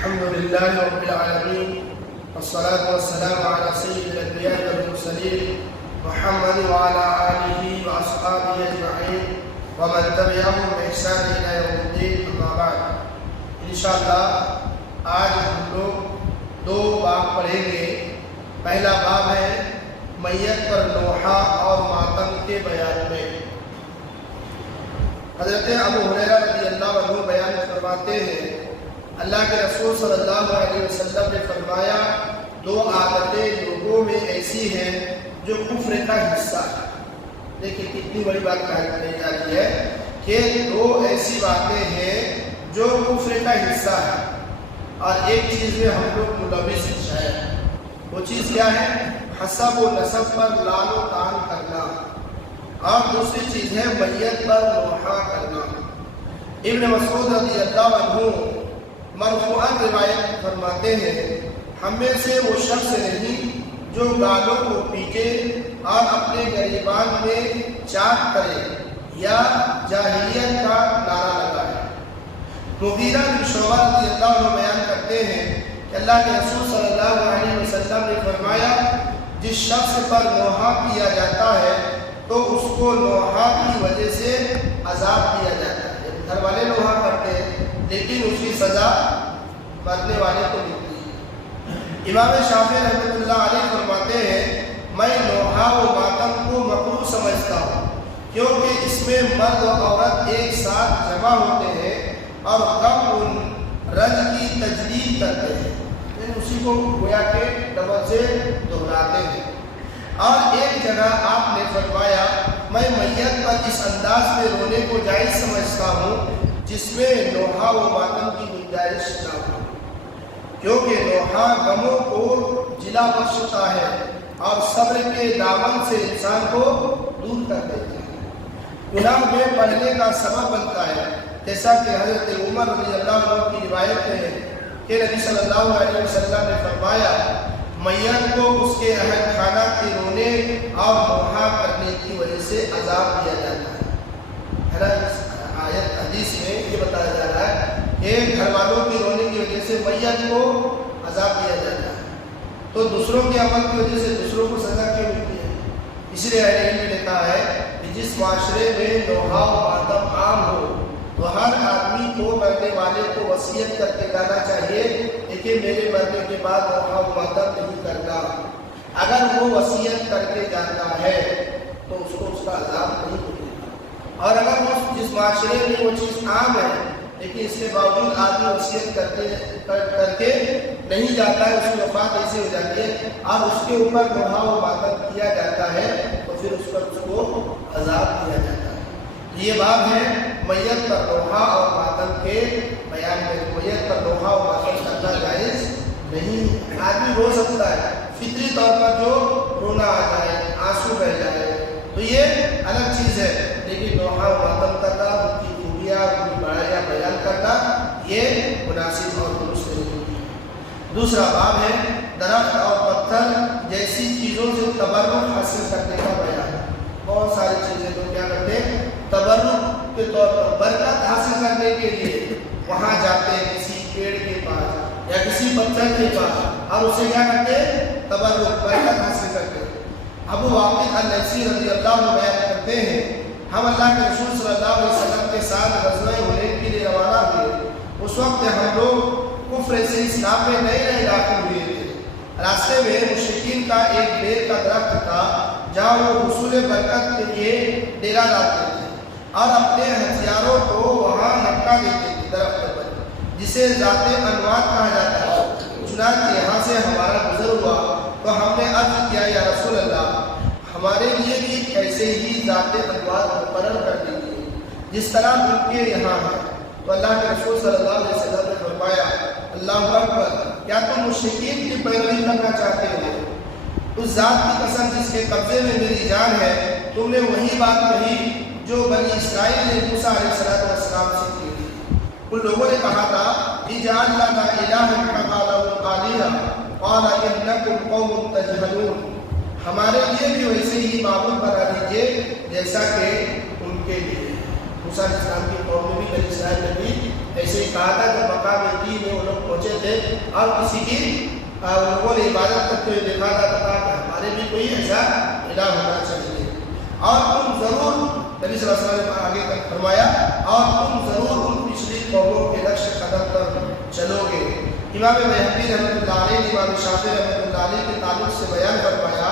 الحمد لله رب العالمين والصلاة والسلام على سيد الأنبياء والمرسلين محمد وعلى آله وأصحابه أجمعين ومن تبعهم بإحسان إلى يوم الدين أما بعد انشاءاللہ آج ہم لوگ دو باب پڑھیں گے۔ پہلا باب ہے میت پر نوحہ اور ماتم کے بیان میں۔ حضرت ابو ہریرہ رضی اللہ عنہ بیان فرماتے ہیں اللہ کے رسول صلی اللہ علیہ وسلم نے فرمایا دو عادتیں لوگوں میں ایسی ہیں جو کفر کا حصہ ہے۔ دیکھیں کتنی بڑی بات کہی جا رہی ہے کہ دو ایسی باتیں ہیں جو کفر کا حصہ ہے اور ایک چیز میں ہم لوگ ملوث ہیں۔ وہ چیز کیا ہے؟ حسب و نسب پر لان و تان کرنا، اور دوسری چیز ہے میت پر نوحہ کرنا۔ ابن مسعود رضی اللہ عنہ مرفوعاً روایت فرماتے ہیں ہم میں سے وہ شخص نہیں جو گالوں کو پیٹے اور اپنے گریبان میں چاک کرے یا جاہلیت کا نعرہ لگائے۔ مغیرہ بن شعبہ رضی اللہ عنہ بیان کرتے ہیں کہ اللہ کے رسول صلی اللہ علیہ وسلم نے فرمایا جس شخص پر نوحہ کیا جاتا ہے تو اس کو نوحہ کی وجہ سے عذاب دیا جاتا ہے۔ گھر والے نوحہ کرتے ہیں لیکن اس کی سزا مرنے والے کو ملتی ہے۔ امام شافعی رحمۃ اللہ علیہ فرماتے ہیں میں نوحہ و ماتم کو مکروہ سمجھتا ہوں کیونکہ اس میں مرد و عورت ایک ساتھ جمع ہوتے ہیں اور غم رنج کی تجدید کرتے ہیں، یعنی اسی کو گویا کے ڈبل سے دہراتے ہیں۔ اور ایک جگہ آپ نے فرمایا میں میت پر اس انداز میں رونے کو جائز سمجھتا ہوں جس میں نوحہ و ماتم کی گنجائش نہ ہو، کیونکہ نوحہ غموں کو جلا بخشتا ہے اور صبر کے دامن سے انسان کو دور کر دیتا ہے، گناہ میں پڑھنے کا سبب بنتا ہے، جیسا کہ حضرت عمر رضی اللہ عنہ کی روایت ہے کہ نبی صلی اللہ علیہ وسلم نے فرمایا میت کو اس کے اہل خانہ کے رونے اور نوحہ کرنے کی وجہ سے عذاب دیا جاتا ہے۔ آیت حدیث میں یہ بتایا جا رہا ہے کہ گھر والوں کی رونے کی وجہ سے میت کو عذاب دیا جاتا ہے، تو دوسروں کے عمل کی وجہ سے دوسروں کو سزا کیوں ملتی ہے؟ اس لیے اہل علم نے لکھا ہے کہ جس معاشرے میں نوحہ و ماتم عام ہو تو ہر آدمی کو مرنے والے کو وصیت کر کے جانا چاہیے کہ میرے مرنے کے بعد نوحہ و ماتم نہیں کرنا۔ اگر وہ وصیت کر کے جاتا ہے تو اس کو اس کا عذاب نہیں ملے گا، اور اگر وہ جس معاشرے میں وہ چیز عام ہے لیکن اس کے باوجود آدمی وصیت کر کے نہیں جاتا ہے، اس کی وفات ایسے ہو جاتی ہے اور اس کے اوپر نوحہ و ماتم کیا جاتا ہے تو پھر اس پر اس کو عذاب دیا جاتا ہے۔ یہ باب ہے میت پر نوحہ اور ماتم کے بیان میں۔ میت پر نوحہ اور ماتم کرنا جائز نہیں۔ آدمی رو سکتا ہے، فطری طور پر جو رونا آ جائے، آنسو بہ جائے تو یہ الگ چیز ہے، لیکن نوحہ و ماتم کرنا، ان کی خوبیاں، ان کی بڑائیاں بیان کرنا یہ مناسب اور درست نہیں ہے۔ دوسرا باب ہے درخت اور پتھر جیسی چیزوں سے تبرک حاصل کرنے کا بیان۔ بہت ساری چیزیں تو کیا کرتے ہیں تبرک کے طور پر برکت حاصل کرنے کے لیے وہاں جاتے ہیں کسی پیڑ کے پاس یا کسی پتھر کے پاس اور اسے کیا کرتے ہیں تبرک برکت حاصل کرتے ہیں۔ ابو واقد اللیثی رضی اللہ عنہ بیان کرتے ہیں ہم اللہ کے رسول صلی اللہ علیہ وسلم کے ساتھ غزوہ حنین کے لیے روانہ ہوئے، اس وقت ہم لوگ کفر سے اسلام میں نئے نئے داخل ہوئے تھے۔ راستے میں مشرکین کا ایک بیر کا درخت تھا جہاں وہ حصول برکت کے لیے ڈیرا ڈالتے تھے اور اپنے ہتھیاروں کو وہاں لٹکا دیتے تھے درخت پر، جسے ذات انوار کہا جاتا ہے۔ چنانچہ یہاں سے ہمارا گزر ہوا تو ہم نے عرض کیا یا رسول اللہ ہمارے لیے بھی ایسے ہی ذات انوار مقرر کر دیجیے جس طرح ان کے یہاں ہے۔ تو اللہ کے رسول صلی اللہ علیہ وسلم نے فرمایا اللہ اکبر، کیا تم مشرکین کی پیروی کرنا چاہتے ہو؟ اس ذات کی قسم جس کے قبضے میں میری جان ہے تم نے وہی بات کہی جو بنی اسرائیل نے موسیٰ علیہ السلام سے کی تھی۔ ان لوگوں نے کہا تھا اجعل لنا الہا کما لهم آلہہ قال انکم قوم تجہلون، ہمارے لیے بھی ویسے ہی معبود بنا دیجیے جیسا کہ ان کے لیے۔ موسیٰ علیہ السلام کی قوم نے بھی بنی اسرائیل نے بھی ایسے ہی کہا تھا کہ مقام دین میں وہ لوگ پہنچے تھے اور کسی کی لوگوں نے عبادت کرتے ہوئے دیکھا تھا کہ ہمارے بھی کوئی ایسا الہ ہونا چاہیے، اور تم ضرور نبی صلی اللہ علیہ وسلم نے آگے تک فرمایا اور تم ضرور ان پچھلی قوموں کے نقش قدم پر چلو گے۔ امام بہقی رحمۃ اللہ علیہ نے امام شافعی رحمۃ اللہ علیہ کے تعلق سے بیان فرمایا،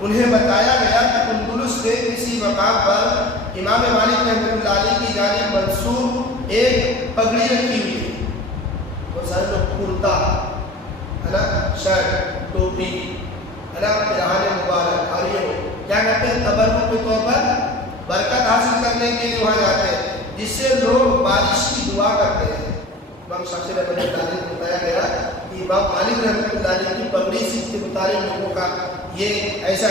انہیں بتایا گیا کہ اندلس کے کسی مقام پر امام مالک رحمۃ اللہ علیہ کی جانب منسوب ایک پگڑی رکھی ہوئی ہے، وہ سارے لوگ کرتا ہے نا، شرٹ، ٹوپی ہے نا، پیراہن مبارک، اور یہ کیا کہتے ہیں تبرک کے طور پر برکت حاصل کرنے کے لیے وہاں جاتے ہیں، جس سے لوگ بارش کی دعا کرتے ہیں۔ امام شافعی رحمۃ اللہ علیہ کو بتایا گیا کہ امام مالک رحمۃ اللہ علیہ کی پگڑی سے کے متعلق لوگوں کا یہ ایسا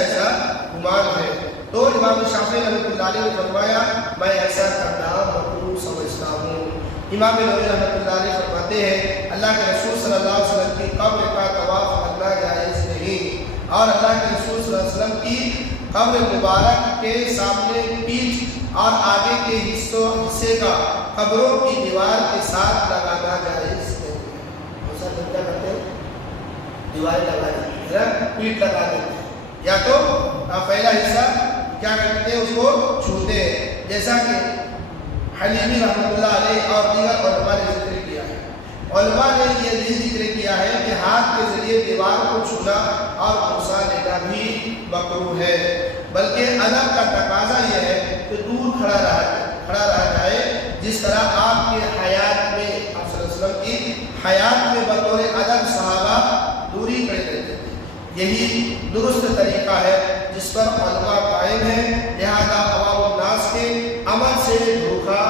گمان ہے، تو امام شافعی رحمۃ اللہ علیہ نے فرمایا میں ایسا کرنا مکروہ سمجھتا ہوں۔ امام نووی رحمۃ اللہ علیہ فرماتے ہیں اللہ کے رسول صلی اللہ علیہ وسلم کی قبر کا طواف کرنا جائز نہیں، اور اللہ کے رسول صلی اللہ علیہ وسلم کی قبر مبارک کے سامنے پیٹھ اور آگے کے حصے کا قبروں کی دیوار کے ساتھ لگانا جائز نہیں ہے۔ کیا کرتے ہیں؟ دیوار لگا دیتے ہیں، پیٹھ لگا دیتے ہیں، یا تو پہلا حصہ کیا کرتے ہیں اس کو چھوتے ہیں، جیسا کہ حلیمی رحمۃ اللہ علیہ اور دیگر علماء نے ذکر کیا ہے۔ علماء نے یہ بھی ذکر کیا ہے کہ ہاتھ کے ذریعے دیوار کو چھونا اور بوسہ لینا بھی مکروہ ہے، بلکہ ادب کا تقاضا یہ ہے کہ دور کھڑا رہا جائے، جس طرح آپ کے حیات میں آپ صلی اللہ علیہ وسلم کی حیات میں بطور ادب صحابہ دوری کھڑے رہتے تھے۔ یہی درست طریقہ ہے جس پر علماء قائم ہیں، لہذا عوام الناس کے عمل سے دھوکہ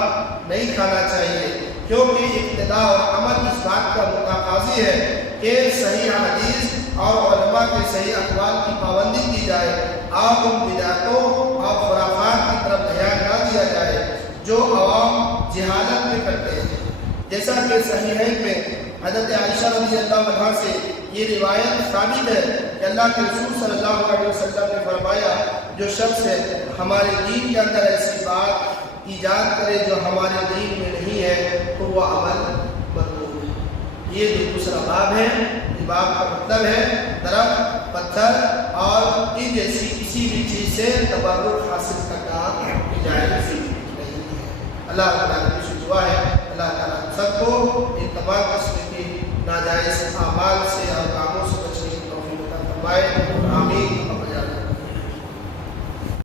نہیں کھانا چاہیے، کیونکہ ابتداء اور عمل اس بات کا متقاضی ہے کہ صحیح حدیث اور علماء کے صحیح اقوال کی پابندی کی جائے، اور ان بدعتوں اور خرافات کی طرف دھیان نہ دیا جائے جو عوام جہالت میں کرتے ہیں۔ جیسا کہ صحیحین میں حضرت عائشہ رضی اللہ عنہا سے یہ روایت ثابت ہے کہ اللہ کے رسول صلی اللہ علیہ وسلم نے فرمایا جو شخص ہمارے دین کے اندر ایسی بات ایجاد کرے جو ہمارے دین میں نہیں ہے تو وہ عمل مردود ہے۔ یہ جو دوسرا باب ہے، اس باب کا مطلب ہے درخت، پتھر اور ان جیسی کسی بھی چیز سے تبرک حاصل کرنا جائز نہیں ہے۔ اللہ تعالیٰ کی دعا ہے اللہ تعالیٰ سب کو ان تمام قسم کی ناجائز اعمال سے اور کاموں سے بچنے کی توفیق عطا فرمائے۔